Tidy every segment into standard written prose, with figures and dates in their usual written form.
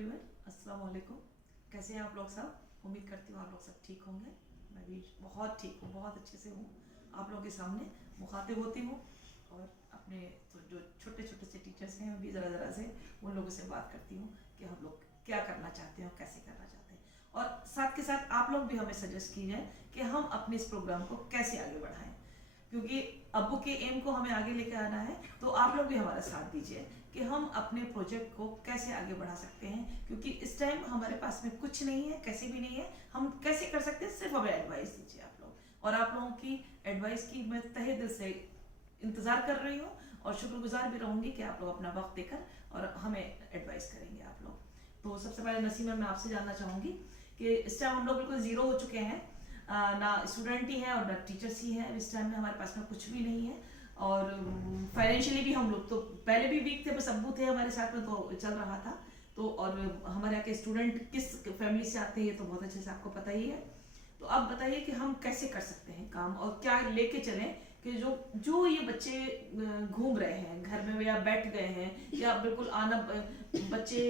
Everyone, अस्सलाम वालेकुम। कैसे हैं आप लोग सब? उम्मीद करती हूँ आप लोग सब ठीक होंगे। मैं भी बहुत ठीक हूँ, बहुत अच्छे से हूँ। आप लोगों के सामने मुखातिब होती हूँ और अपने तो जो छोटे छोटे से टीचर्स हैं भी ज़रा ज़रा से उन लोगों से बात करती हूँ कि हम लोग क्या करना चाहते हैं और कैसे करना चाहते हैं, और साथ के साथ आप लोग भी हमें सजेस्ट कीजिए कि हम अपने इस प्रोग्राम को कैसे आगे बढ़ाएं, क्योंकि अब्बू के एम को हमें आगे लेकर आना है। तो आप लोग भी हमारा साथ दीजिए कि हम अपने प्रोजेक्ट को कैसे आगे बढ़ा सकते हैं, क्योंकि इस टाइम हमारे पास में कुछ नहीं है, कैसे भी नहीं है। हम कैसे कर सकते हैं, सिर्फ हमें एडवाइस दीजिए आप लोग, और आप लोगों की एडवाइस की मैं तहे दिल से इंतज़ार कर रही हूँ और शुक्रगुजार भी रहूँगी कि आप लोग अपना वक्त देकर और हमें एडवाइस करेंगे आप लोग। तो सबसे पहले नसीमा, मैं आपसे जानना चाहूँगी कि इस टाइम हम लोग बिल्कुल ज़ीरो हो चुके हैं, ना स्टूडेंट ही है और ना टीचर्स ही है। इस टाइम में हमारे पास में कुछ भी नहीं है, और फाइनेंशियली भी हम लोग तो पहले भी वीक थे, बस अब्बू थे हमारे साथ में तो चल रहा था। तो और हमारे यहाँ के स्टूडेंट किस फैमिली से आते हैं ये तो बहुत अच्छे से आपको पता ही है। तो अब बताइए कि हम कैसे कर सकते हैं काम और क्या लेके चलें कि जो जो ये बच्चे घूम रहे हैं घर में या बैठ गए हैं या बिल्कुल आना, बच्चे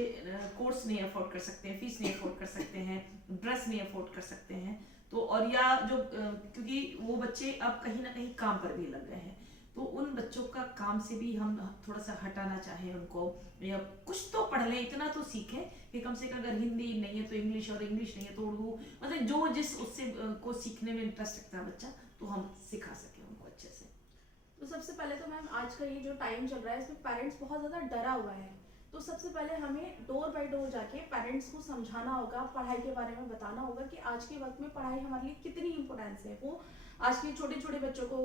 कोर्स नहीं अफोर्ड कर सकते हैं, फीस नहीं अफोर्ड कर सकते हैं, ड्रेस नहीं अफोर्ड कर सकते हैं, तो और या जो क्योंकि वो बच्चे अब कहीं ना कहीं काम पर भी लग गए हैं, तो उन बच्चों का काम से भी हम थोड़ा सा हटाना चाहें उनको, या कुछ तो पढ़ लें, इतना तो सीखें कि कम से कम अगर हिंदी नहीं है तो इंग्लिश, और इंग्लिश नहीं है तो उर्दू, मतलब जो जिस उससे को सीखने में इंटरेस्ट रखता है बच्चा, तो हम सिखा सकें उनको अच्छे से। तो सबसे पहले तो मैम आज का ये जो टाइम चल रहा है इसमें पेरेंट्स बहुत ज़्यादा डरा हुआ है। तो सबसे पहले हमें डोर बाय डोर जाके पेरेंट्स को समझाना होगा, पढ़ाई के बारे में बताना होगा कि आज के वक्त में पढ़ाई हमारे लिए कितनी इंपॉर्टेंस है। वो आज के छोटे छोटे बच्चों को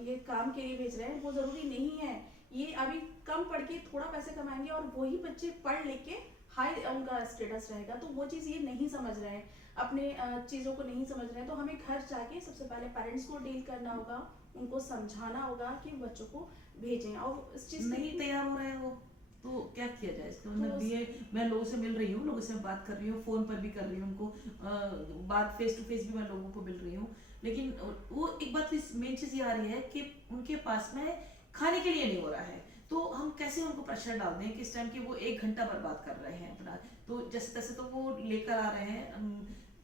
ये काम के लिए भेज रहे हैं, वो ज़रूरी नहीं है। ये अभी कम पढ़ के थोड़ा पैसे कमाएंगे और वही बच्चे पढ़ लिख के हाई उनका स्टेटस रहेगा, तो वो चीज़ ये नहीं समझ रहे हैं, अपने चीज़ों को नहीं समझ रहे हैं। तो हमें घर जाके सबसे पहले पेरेंट्स को डील करना होगा, उनको समझाना होगा कि बच्चों को भेजें। और इस चीज़ नहीं तैयार हो रहे हैं वो, तो क्या किया जाए इसका? मतलब तो ये मैं लोगों से मिल रही हूँ, लोगों से बात कर रही हूँ, फोन पर भी कर रही हूँ उनको, बात फेस टू फेस भी मैं लोगों को मिल रही हूँ, लेकिन वो एक बात मेन चीज ये आ रही है कि उनके पास में खाने के लिए नहीं हो रहा है। तो हम कैसे उनको प्रेशर डाल दें कि इस टाइम के वो 1 घंटा बर्बाद कर रहे हैं अपना, तो जैसे तैसे तो वो लेकर आ रहे हैं।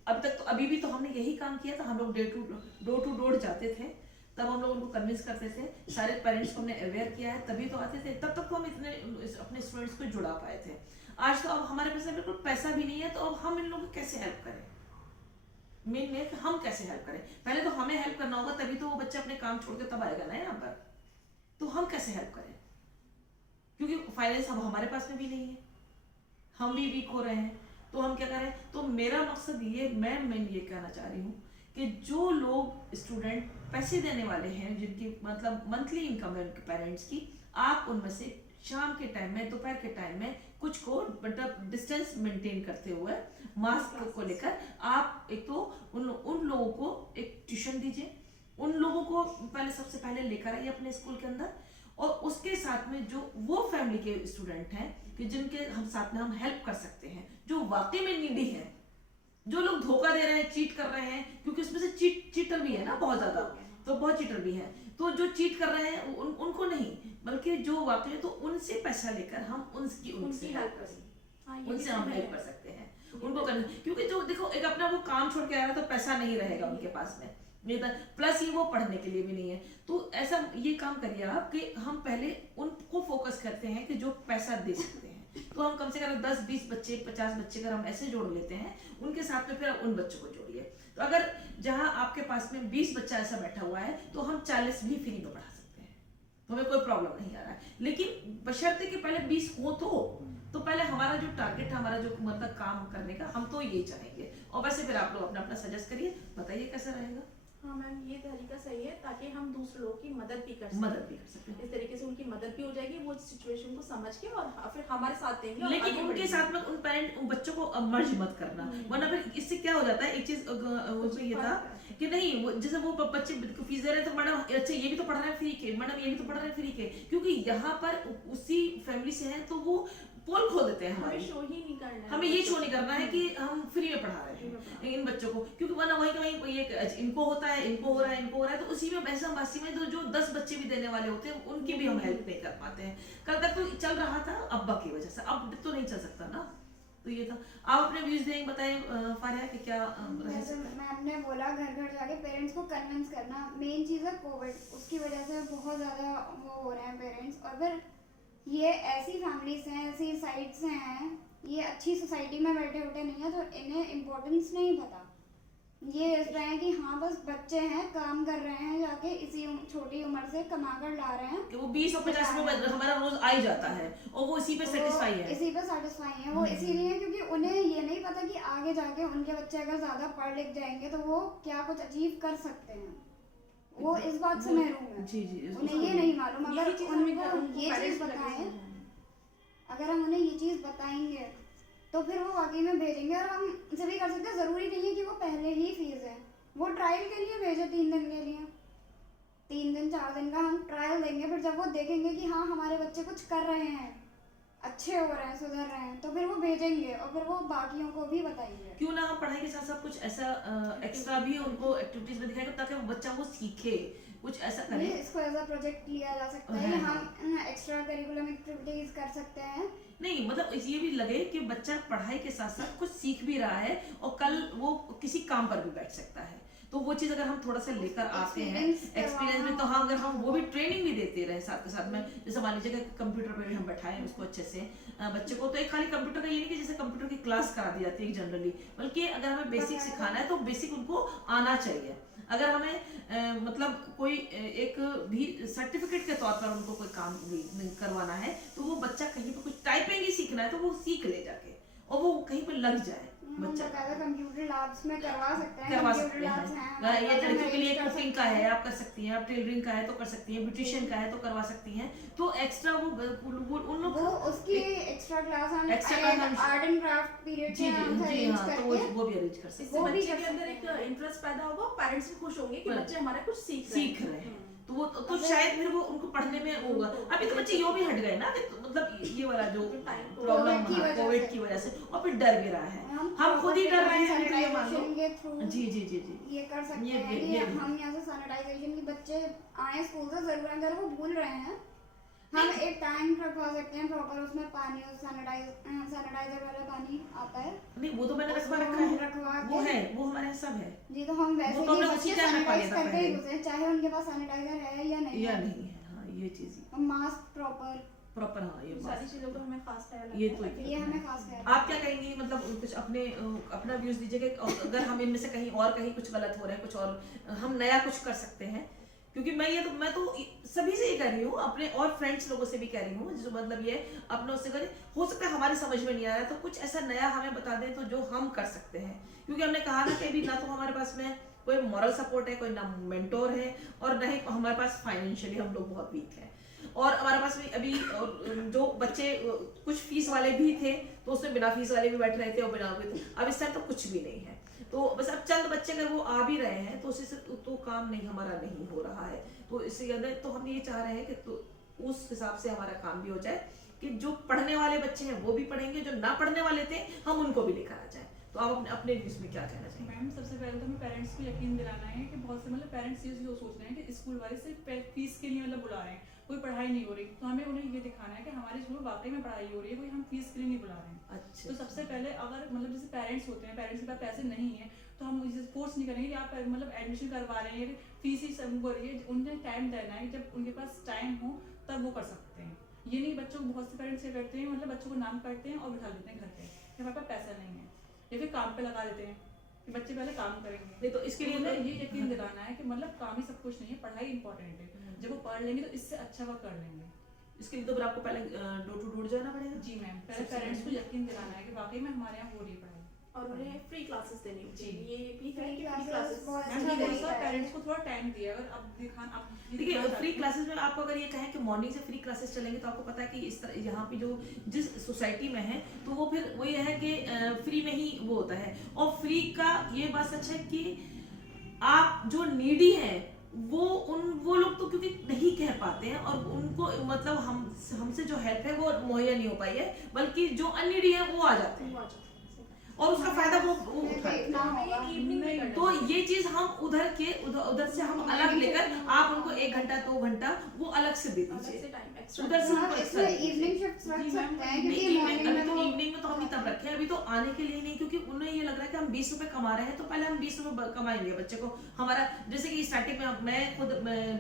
अब तक तो अभी भी तो हमने यही काम किया था, हम लोग डोर टू डोर जाते थे, तब हम लोग उनको कन्विंस करते थे, सारे पेरेंट्स को हमने अवेयर किया है तभी तो आते थे, तब तक तो हम इतने अपने स्टूडेंट्स को जुड़ा पाए थे। आज तो अब हमारे पास बिल्कुल पैसा भी नहीं है, तो अब हम इन लोगों को कैसे हेल्प करें? मेन है कि हम कैसे हेल्प करें। पहले तो हमें हेल्प करना होगा, तभी तो वो बच्चा अपने काम छोड़ के तब आएगा ना यहाँ पर। तो हम कैसे हेल्प करें, क्योंकि फाइनेंस अब हमारे पास में भी नहीं है, हम भी वीक हो रहे हैं, तो हम क्या करें? तो मेरा मकसद ये, मैं ये कहना चाह रही हूँ कि जो लोग स्टूडेंट पैसे देने वाले हैं, जिनकी मतलब मंथली इनकम है उनके पेरेंट्स की, आप उनमें से शाम के टाइम में, दोपहर के टाइम में कुछ को मतलब डिस्टेंस मेंटेन करते हुए मास्क को लेकर आप एक तो उन लोगों को एक ट्यूशन दीजिए, उन लोगों को पहले सबसे पहले लेकर आइए अपने स्कूल के अंदर, और उसके साथ में जो वो फैमिली के स्टूडेंट हैं कि जिनके हम साथ में हम हेल्प कर सकते हैं, जो वाकई में नीडी है, जो लोग धोखा दे रहे हैं, चीट कर रहे हैं, क्योंकि उसमें से चीटर भी है ना बहुत ज्यादा, तो बहुत चीटर भी है, तो जो चीट कर रहे हैं उनको नहीं, बल्कि जो वाकई तो उनसे पैसा लेकर हम उनसे हेल्प कर सकते हैं, उनसे हम हेल्प कर सकते हैं उनको करना, क्योंकि जो देखो एक अपना वो काम छोड़ के आ रहा है तो पैसा नहीं रहेगा उनके पास में, प्लस ये वो पढ़ने के लिए भी नहीं है। तो ऐसा ये काम करिए आप कि हम पहले उनको फोकस करते हैं कि जो पैसा दे सकते हैं, तो हम कम से कम 10-20 बच्चे 50 बच्चे अगर हम ऐसे जोड़ लेते हैं उनके साथ में, फिर उन बच्चों को जोड़िए, तो अगर जहां आपके पास में 20 बच्चा ऐसा बैठा हुआ है तो हम 40 भी फ्री में पढ़ा सकते हैं, तो हमें कोई प्रॉब्लम नहीं आ रहा है। लेकिन बशर्ते कि पहले 20 हो, तो पहले हमारा जो टारगेट है, हमारा जो मतलब काम करने का, हम तो ये चाहेंगे। और वैसे फिर आप लोग अपना अपना सजेस्ट करिए, बताइए कैसा रहेगा। हाँ मैम, ये तरीका सही है ताकि हम दूसरे लोगों की मदद भी कर सकते हैं। इस तरीके से उनकी मदद भी हो जाएगी, वो सिचुएशन को समझ के और फिर हमारे साथ देंगे। लेकिन उनके साथ में उन बच्चों को मर्ज मत करना, वरना फिर इससे क्या हो जाता है, एक चीज ये था कि नहीं, वो जैसे वो बच्चे फीस दे रहे हैं तो मैडम अच्छा ये भी तो पढ़ रहे हैं फ्री के, मैडम ये भी तो पढ़ रहे हैं फ्री के, क्योंकि यहाँ पर उसी फैमिली से हैं, तो वो पोल खोल देते हैं, हमें शो ही नहीं करना है, हमें ये शो नहीं करना है कि हम फ्री में पढ़ा रहे हैं इन बच्चों को, क्योंकि वरना वहीं का वहीं ये इनको होता है, इनको हो रहा है, इनको हो रहा है, तो उसी में बहसा बासी में जो 10 बच्चे भी देने वाले होते हैं उनकी भी हम हेल्प नहीं कर पाते हैं। कल तक तो चल रहा था अब्बा की वजह से, अब तो नहीं चल सकता ना, तो ये था। आप अपने व्यूज देंगे, बताइए फारिया कि क्या रहे जैसे सकता है? मैम ने बोला घर घर जाके पेरेंट्स को कन्विंस करना, मेन चीज़ है कोविड, उसकी वजह से बहुत ज़्यादा वो हो रहे हैं पेरेंट्स। और फिर ये ऐसी फैमिलीज हैं, ऐसी साइड से हैं, ये अच्छी सोसाइटी में बैठे उठे नहीं है, तो इन्हें इम्पोर्टेंस नहीं पता। ये इस तरह है कि हाँ बस बच्चे हैं, काम कर रहे हैं जाके, इसी छोटी उम्र से कमा कर ला रहे हैं कि वो 20 और 50 में हमारा रोज आ ही जाता है और वो इसी पे तो सेटिस्फाई है। इसी पे सेटिस्फाई है वो, इसीलिए क्योंकि उन्हें ये नहीं पता कि आगे जाके उनके बच्चे अगर ज़्यादा पढ़ लिख जाएंगे तो वो क्या कुछ अचीव कर सकते हैं। वो इस बात से महरूम है, जी जी, उन्हें ये नहीं मालूम। यही अगर चीज़ हमें उनको ये चीज़ बताएं, अगर हम उन्हें ये चीज़ बताएंगे तो फिर वो वाकई में भेजेंगे। और हम इसे भी कर सकते हैं, ज़रूरी नहीं है कि वो पहले ही फीस है, वो ट्रायल के लिए भेजे 3 दिन के लिए, 3 दिन 4 दिन का हम ट्रायल देंगे। फिर जब वो देखेंगे कि हाँ हमारे बच्चे कुछ कर रहे हैं, अच्छे हो रहे हैं, सुधर रहे हैं, तो फिर वो भेजेंगे और फिर वो बाकियों को भी बताएंगे। क्यों ना हम पढ़ाई के साथ साथ कुछ ऐसा एक्स्ट्रा भी उनको एक्टिविटीज में दिखाएंगे ताकि वो बच्चा वो सीखे, कुछ ऐसा करे। इसको एज अ प्रोजेक्ट लिया जा सकता है, हाँ, हम एक्स्ट्रा करिकुलम एक्टिविटीज कर सकते हैं। नहीं मतलब ये भी लगे कि बच्चा पढ़ाई के साथ साथ कुछ सीख भी रहा है और कल वो किसी काम पर भी बैठ सकता है। तो वो चीज अगर हम थोड़ा सा लेकर आते हैं एक्सपीरियंस में, तो हाँ अगर हम वो भी ट्रेनिंग भी देते रहे साथ के साथ में, जैसे मान लीजिए कंप्यूटर पे भी हम बैठाएं उसको अच्छे से बच्चे को, तो एक खाली कंप्यूटर का ये नहीं कि जैसे कंप्यूटर की क्लास करा दी जाती है जनरली, बल्कि अगर हमें बेसिक सिखाना है तो बेसिक उनको आना चाहिए। अगर हमें मतलब कोई एक भी सर्टिफिकेट के तौर पर उनको कोई काम करवाना है तो वो बच्चा कहीं पर कुछ टाइपिंग ही सीखना है तो वो सीख ले जाके और वो कहीं पर लग जाए बच्चा। कंप्यूटर लैब्स में करवा सकते हैं, करवा सकते हैं। ये लड़कियों के लिए कुकिंग का है आप कर सकती हैं, आप टेलरिंग का है तो कर सकती हैं, ब्यूटिशियन का है तो करवा सकती हैं। तो एक्स्ट्रा वो उन लोग वो उसकी एक्स्ट्रा क्लास हम हम आर्ट एंड क्राफ्ट पीरियड जी में जी जी हाँ, तो करके वो भी अरेंज कर सकते इससे हैं। वो भी बच्चे कर के अंदर सकते एक इंटरेस्ट पैदा होगा, पेरेंट्स भी खुश होंगे कि हाँ। बच्चे हमारा कुछ सीख रहे हैं। तो वो तो शायद फिर वो उनको पढ़ने में होगा। अभी तो बच्चे यो भी हट गए ना कि मतलब ये वाला जो प्रॉब्लम कोविड की वजह से, और फिर डर भी रहा है, हम खुद ही डर रहे हैं ये मान लो। के थ्रू जी जी जी जी ये कर सकते हैं कि हम यहाँ से सैनिटाइजेशन की बच्चे आए स्कूल से, जरूर अगर वो भूल रहे हैं हम एक टैंक रखवा सकते हैं प्रॉपर, उसमें पानी सैनिटाइजर वाला पानी आता है। नहीं वो तो मैंने रखवा रखा है, वो है, वो हमारे सब है जी। तो हम वैसे तो ही हमने बच्चे उसी टाइम रखवा सैनिटाइज लिया था करके ही पहले। घुसे, चाहे उनके पास सैनिटाइजर है या नहीं या है। नहीं है, हाँ ये चीज मास्क प्रॉपर प्रॉपर, हाँ ये सारी बात। चीजों का हमें खास ख्याल ये रखना तो है। ये हमें खास कर आप क्या कहेंगी, मतलब कुछ अपने अपना व्यूज दीजिए कि अगर हम इनमें से कहीं और कहीं कुछ गलत हो रहा है, कुछ और हम नया कुछ कर सकते हैं। क्योंकि मैं तो सभी से ये कह रही हूँ, अपने और फ्रेंड्स लोगों से भी कह रही हूँ, जो मतलब ये अपनों से करें, हो सकता है हमारी समझ में नहीं आ रहा है तो कुछ ऐसा नया हमें बता दें तो जो हम कर सकते हैं। क्योंकि हमने कहा ना कि अभी ना तो हमारे पास में कोई मॉरल सपोर्ट है, कोई ना मेंटोर है, और न ही हमारे पास फाइनेंशियली हम लोग बहुत वीक हैं। और हमारे पास भी अभी जो बच्चे कुछ फीस वाले भी थे तो उसमें बिना फीस वाले भी बैठ रहे थे और बिना भी थे। अब इस टाइम तो कुछ भी नहीं है, तो बस अब चंद बच्चे अगर वो आ भी रहे हैं तो उससे तो काम नहीं हमारा नहीं हो रहा है। तो इससे अगर तो हम ये चाह रहे हैं कि तो उस हिसाब से हमारा काम भी हो जाए कि जो पढ़ने वाले बच्चे हैं वो भी पढ़ेंगे, जो ना पढ़ने वाले थे हम उनको भी लेकर आ जाए। तो आप अपने इसमें क्या कहना चाहिए? मैम सबसे पहले तो हमें पेरेंट्स को यकीन दिलाना है कि बहुत से मतलब पेरेंट्स ये सोच रहे हैं कि स्कूल वाले सिर्फ फीस के लिए मतलब बुला रहे हैं, कोई पढ़ाई नहीं हो रही। तो हमें उन्हें ये दिखाना है कि हमारे स्कूल में वाकई में पढ़ाई हो रही है, कोई हम फीस के लिए नहीं बुला रहे हैं। अच्छा, तो सबसे पहले अगर मतलब जैसे पेरेंट्स होते हैं, पेरेंट्स के पास पैसे नहीं है तो हम इसे फोर्स नहीं करेंगे कि आप मतलब एडमिशन करवा रहे हैं, फीस ही सब हो रही है। उन्हें टाइम देना है, जब उनके पास टाइम हो तब वो कर सकते हैं। ये नहीं बच्चों को, बहुत से पेरेंट्स क्या करते हैं मतलब बच्चों को नाम करते हैं और बिठा देते हैं घर पे कि हमारे पास पैसा नहीं है, या फिर काम पे लगा देते हैं कि बच्चे पहले काम करेंगे। नहीं तो इसके लिए ये यकीन दिलाना है कि मतलब काम ही सब कुछ नहीं है, पढ़ाई इंपॉर्टेंट है। जब वो पढ़ लेंगे तो इससे अच्छा वो कर लेंगे। इसके लिए तो फिर आपको पहले डोर टू डोर जाना पड़ेगा। जी मैम, पहले पेरेंट्स को यकीन दिलाना है कि वाकई में हमारे यहाँ हो रही है पढ़ाई, और उन्हें फ्री क्लासेस देनी चाहिए। जी। ये भी है Free कि classes फ्री क्लासेस बहुत मैम अच्छा ये तरीका है। पेरेंट्स को थोड़ा टाइम दिए। अगर अब दिखान अब देखिए फ्री क्लासेस में आपको अगर ये कहें कि मॉर्निंग से फ्री क्लासेस चलेंगे तो आपको पता है कि इस तरह यहाँ पे जो जिस सोसाइटी में है तो वो फिर वो ये है कि फ्री में ही वो होता है। और फ्री का ये बात सच है कि आप जो नीडी है वो लोग तो क्योंकि नहीं कह पाते हैं और उनको मतलब हमसे जो हेल्प है वो मुहैया नहीं हो पाई है, बल्कि जो अननीडी है वो आ जाते हैं और उसका फायदा वो उठाते हैं। तो ये चीज हम उधर से हम अलग लेकर आप उनको 1 घंटा 2 घंटा वो अलग से दे दीजिए, उधर से हम इसमें इवनिंग शिफ्ट्स रख सकते हैं क्योंकि इवनिंग में तो हम ही तब रखे हैं अभी तो आने के लिए नहीं, क्योंकि उन्हें ये लग रहा है कि हम 20 रुपए कमा रहे हैं तो पहले हम 20 रुपए कमाएंगे बच्चे को। हमारा जैसे कि स्टार्टिंग में मैं खुद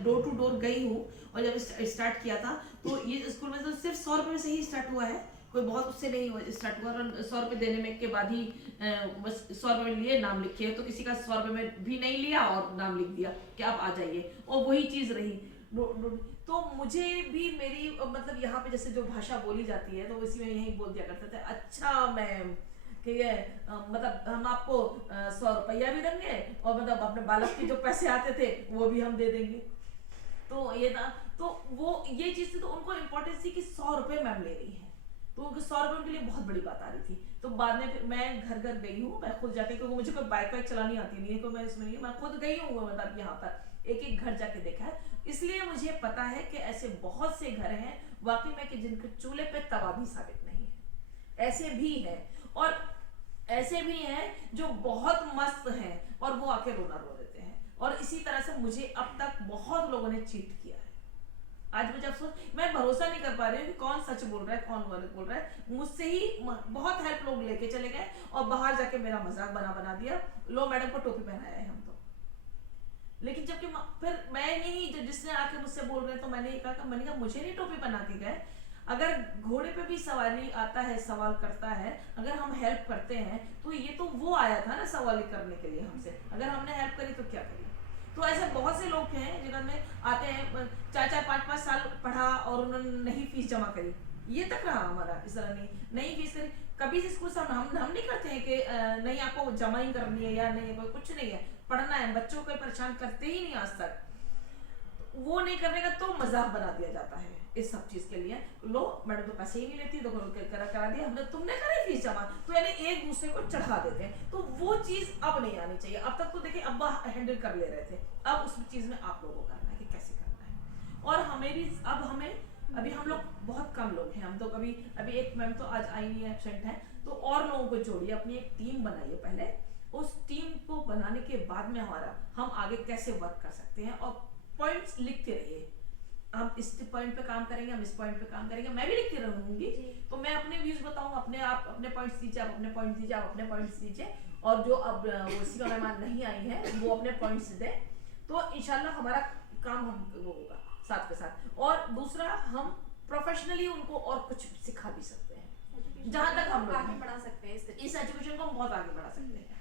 डोर टू डोर गई हूँ, और जब स्टार्ट किया था तो ये स्कूल में तो सिर्फ 100 रुपए से ही स्टार्ट हुआ है, कोई बहुत उससे नहीं स्टार्ट हुआ। और 100 रुपए देने में के बाद ही बस 100 रुपए में लिए, नाम लिखे, तो किसी का 100 रुपए में भी नहीं लिया और नाम लिख दिया कि आप आ जाइए, और वही चीज रही। तो मुझे भी मेरी मतलब यहाँ पे जैसे जो भाषा बोली जाती है तो उसी में यही बोल दिया करते थे, अच्छा मैम कि ये मतलब हम आपको 100 रुपया भी देंगे और मतलब अपने बालक के जो पैसे आते थे वो भी हम दे देंगे। तो ये था, तो वो ये चीज थी, तो उनको इम्पोर्टेंस थी कि 100 रुपए मैम ले रही है, तो उनको 100 रुपए उनके लिए बहुत बड़ी बात आ रही थी। तो बाद में फिर मैं घर घर गई हूँ, मैं खुद जाके, क्योंकि मुझे कोई बाइक वाइक चलानी आती नहीं है, कोई मैं इसमें नहीं, मैं खुद गई हूँ, मतलब यहाँ पर एक एक घर जाके देखा है, इसलिए मुझे पता है कि ऐसे बहुत से घर हैं वाकई में कि जिनके चूल्हे पे तवा भी साबित नहीं है, ऐसे भी है, और ऐसे भी हैं जो बहुत मस्त हैं और वो आके रोना रो देते हैं। और इसी तरह से मुझे अब तक बहुत लोगों ने चीट किया है। आज मुझे अफसोस, मैं भरोसा नहीं कर पा रही हूँ कि कौन सच बोल रहा है कौन गलत बोल रहा है। मुझसे ही बहुत हेल्प लोग लेके चले गए और बाहर जाके मेरा मजाक बना दिया, लो मैडम को टोपी पहनाया है हम तो। लेकिन जबकि फिर मैं नहीं, जिसने आके मुझसे बोल रहे हैं तो मैंने ये कहा, मैंने कहा मुझे नहीं टोपी पहना के गए, अगर घोड़े पे भी सवारी आता है, सवाल करता है, अगर हम हेल्प करते हैं तो ये तो वो आया था ना सवाल करने के लिए हमसे, अगर हमने हेल्प करी तो क्या करी। तो ऐसे बहुत से लोग हैं जिन्होंने आते हैं 4-4 5-5 साल पढ़ा और उन्होंने नहीं फीस जमा करी, ये तक रहा हमारा इस तरह नहीं फीस करी। कभी स्कूल से हम नहीं करते हैं कि नहीं आपको जमा ही करनी है या नहीं, कुछ नहीं है, पढ़ना है, बच्चों को परेशान करते ही नहीं आज तक। वो नहीं करने का तो मजाक बना दिया जाता है इस सब चीज के लिए, लो मैडम तो पैसे ही नहीं लेती तो करा दिया हमने, तुमने करी फीस जमा, तो यानी एक दूसरे को चढ़ा देते हैं। तो वो चीज अब नहीं आनी चाहिए। अब तक तो देखिए अब्बा हैंडल कर ले रहे थे, अब उस चीज में आप लोगों को करना है कि कैसे करना है। और हमें भी अब अभी हम लोग बहुत कम लोग हैं, हम तो अभी एक मैम तो आज आई नहीं है, एब्सेंट है, तो और लोगों को जोड़िए, अपनी एक टीम बनाइए पहले, उस टीम को बनाने के बाद में हम आगे कैसे वर्क कर सकते हैं, और पॉइंट्स लिखते रहिए, हम इस पॉइंट पे काम करेंगे, हम इस पॉइंट पे काम करेंगे, मैं भी लिखती रहूंगी, तो मैं अपने व्यूज बताऊंगा, आप अपने पॉइंट्स दीजिए, आप अपने पॉइंट्स दीजिए, आप अपने पॉइंट्स दीजिए, और जो अब उसी का मेहमान नहीं आई है वो अपने पॉइंट्स दे, तो इंशाल्लाह हमारा काम हम वो होगा साथ के साथ। और दूसरा, हम प्रोफेशनली उनको और कुछ सिखा भी सकते हैं, जहां तक हम आगे बढ़ा सकते हैं, इस एजुकेशन को हम बहुत आगे बढ़ा सकते हैं।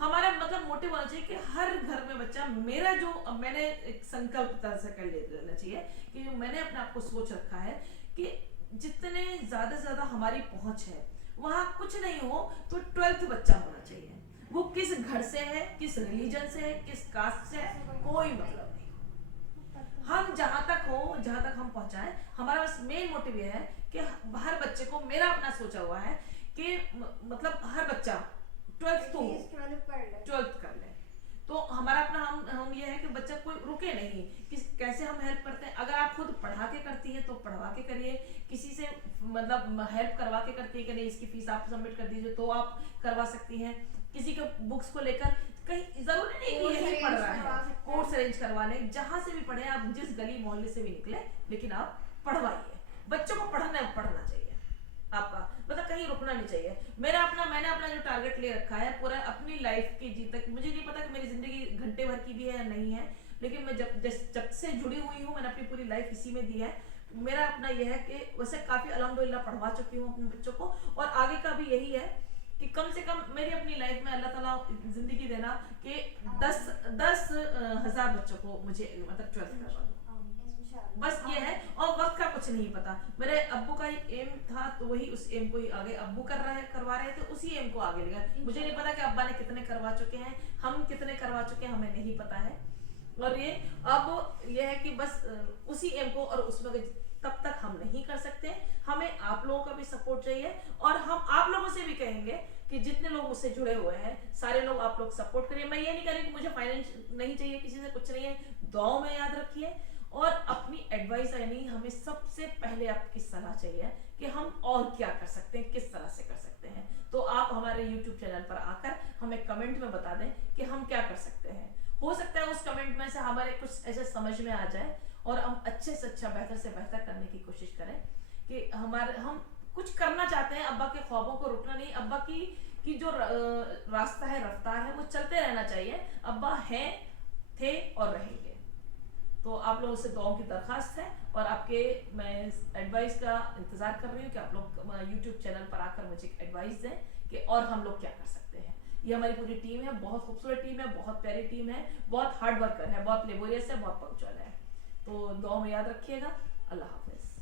हमारा मतलब मोटिव होना चाहिए कि हर घर में बच्चा, मेरा जो मैंने एक संकल्प तरह से कर लेना चाहिए कि मैंने अपने आप को सोच रखा है कि जितने ज्यादा से ज्यादा हमारी पहुंच है वहां कुछ नहीं हो तो 12th बच्चा होना चाहिए, वो किस घर से है, किस रिलीजन से है, किस कास्ट से है, कोई मतलब नहीं। हम जहां तक हम पहुंचाएं, हमारा बस मेन मोटिव ये है कि हर बच्चे को, मेरा अपना सोचा हुआ है कि मतलब हर बच्चा 12th कर ले, तो हमारा अपना हम ये है कि बच्चा कोई रुके नहीं कि कैसे हम हेल्प करते हैं। अगर आप खुद पढ़ा के करती है तो पढ़वा के करिए, किसी से मतलब हेल्प करवा के करती है कि नहीं इसकी फीस आप सबमिट कर दीजिए तो आप करवा सकती हैं। किसी के बुक्स को लेकर कहीं जरूरी नहीं कि यही पढ़ रहा है, कोर्स अरेंज करवाने, जहां से भी पढ़े आप, जिस गली मोहल्ले से भी निकले, लेकिन आप पढ़वाइए। बच्चों को पढ़ना चाहिए आपका, मतलब कहीं रुकना नहीं चाहिए। मैंने अपना जो टारगेट ले रखा है पूरा अपनी लाइफ की जी तक, मुझे नहीं पता कि मेरी जिंदगी घंटे भर की भी है या नहीं है, लेकिन मैं जब से जुड़ी हुई हूँ मैंने अपनी पूरी लाइफ इसी में दी है। मेरा अपना यह है कि वैसे काफी अल्हम्दुलिल्लाह पढ़वा चुकी हूँ अपने बच्चों को, और आगे का भी यही है कि कम से कम मेरी अपनी लाइफ में अल्लाह ताला जिंदगी देना कि 10,000 बच्चों को मुझे मतलब 12th करवा दूं, बस ये है। और वक्त का कुछ नहीं पता, मेरे अब्बू का एम था तो वही उस एम को ही आगे अब्बू करवा रहे थे, उसी एम को आगे ले गए। मुझे नहीं पता कि अब्बा ने कितने करवा चुके हैं, हम कितने करवा चुके हैं, हमें नहीं पता है। और ये अब ये है कि बस उसी एम को, और उसमें तब तक हम नहीं कर सकते, हमें आप लोगों का भी सपोर्ट चाहिए। और हम आप लोगों से भी कहेंगे कि जितने लोग उससे जुड़े हुए हैं सारे लोग आप लोग सपोर्ट करिए। मैं ये नहीं कह रही कि मुझे फाइनेंस नहीं चाहिए, किसी से कुछ नहीं है, दुआओं में याद रखिए। और अपनी एडवाइस यानी हमें सबसे पहले आपकी सलाह चाहिए कि हम और क्या कर सकते हैं, किस तरह से कर सकते हैं। तो आप हमारे YouTube चैनल पर आकर हमें कमेंट में बता दें कि हम क्या कर सकते हैं। हो सकता है उस कमेंट में से हमारे कुछ ऐसे समझ में आ जाए और हम अच्छे से अच्छा, बेहतर से बेहतर करने की कोशिश करें कि हम कुछ करना चाहते हैं, अब्बा के ख्वाबों को रुकना नहीं, अब्बा की जो रास्ता है, रफ्तार है, वो चलते रहना चाहिए। अब्बा हैं, थे और रहेंगे। तो आप लोगों से दुआओं की दरखास्त है और आपके मैं एडवाइस का इंतजार कर रही हूँ कि आप लोग यूट्यूब चैनल पर आकर मुझे एडवाइस दें कि और हम लोग क्या कर सकते हैं। ये हमारी पूरी टीम है, बहुत खूबसूरत टीम है, बहुत प्यारी टीम है, बहुत हार्ड वर्कर है, बहुत लेबोरियस है, बहुत पंक्चुअल है। तो दुआ में याद रखिएगा। अल्लाह हाफिज।